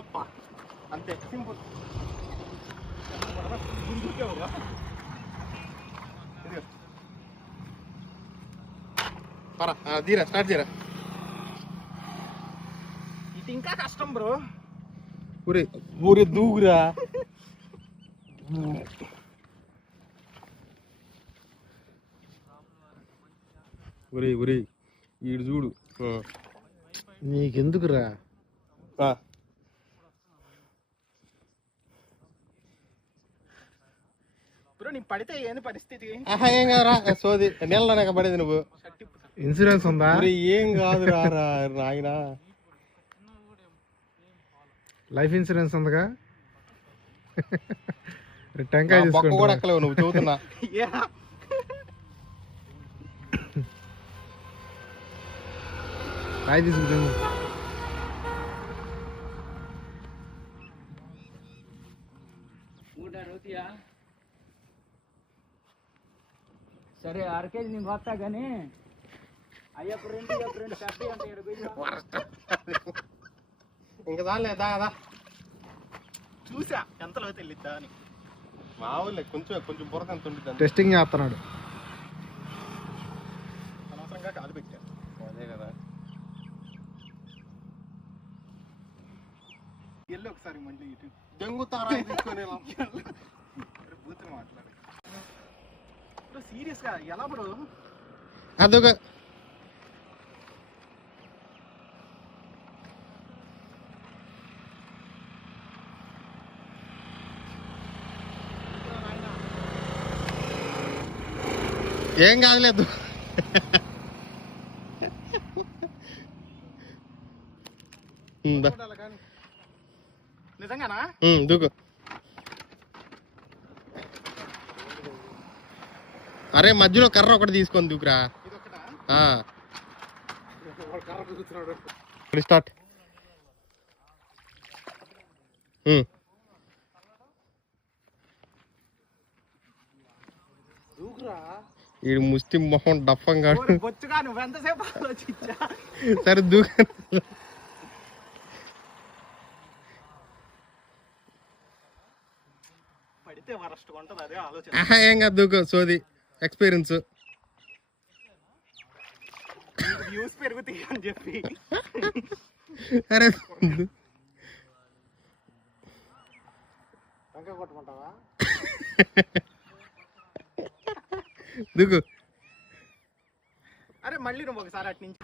అప్ప అంతే సింపుల్. పరా దీరా స్టార్ట్ చేయరా. ఇది ఇంకా కష్టం బ్రో. ఊరే ఊరే దూగురా. ఒరే ఒరే ఈడు చూడు. నీకెందుకురా బ్రో, నీ పడితే ఏంది పరిస్థితి? ఏం కాదురా సోది, నెలలోనే పడేది నువ్వు. ఇన్సూరెన్స్ ఉందా? ఏం కాదు రారా నాయనా, లైఫ్ ఇన్సూరెన్స్ ఉందిగా. టెంకాయ కూడా ఎక్కలేవు నువ్వు చదువుతున్నా. రాయి తీసుకుంటాను. సరే 6 కేజీ నేను వస్తా కానీ అయ్యప్ప రెండు పెద్ద ఇంకా దానిలేదా కదా చూసా ఎంతలో తెలిద్దా అని. మా ఊళ్ళో కొంచెం బురద ఎంత ఉంటుంది. టెస్టింగ్ చేస్తున్నాడు. అనవసరంగా కాలు పెట్టాను. అదే కదా. ఎల్లు ఒకసారి మళ్ళీ ఇటు దెంగుతారా తీసుకొని బూతులు మాట్లాడు. సీరియస్ గా ఎలా బ్రో? అదొక ఏం కాదులేదు. నిజంగానా? దూకు. అరే మధ్యలో కర్ర ఒకటి తీసుకొని దూకురా. స్టార్ట్. ఈ ముస్తి మొహం డఫంగా. సరే దూక. ఏం కాదు దూకు సోది, ఎక్స్పీరియన్స్. పెరుగుతాయి అని చెప్పి. అరే కొట్టుకుంటావా? దూకు. అరే మళ్ళీ నువ్వు ఒకసారి అటు నుంచి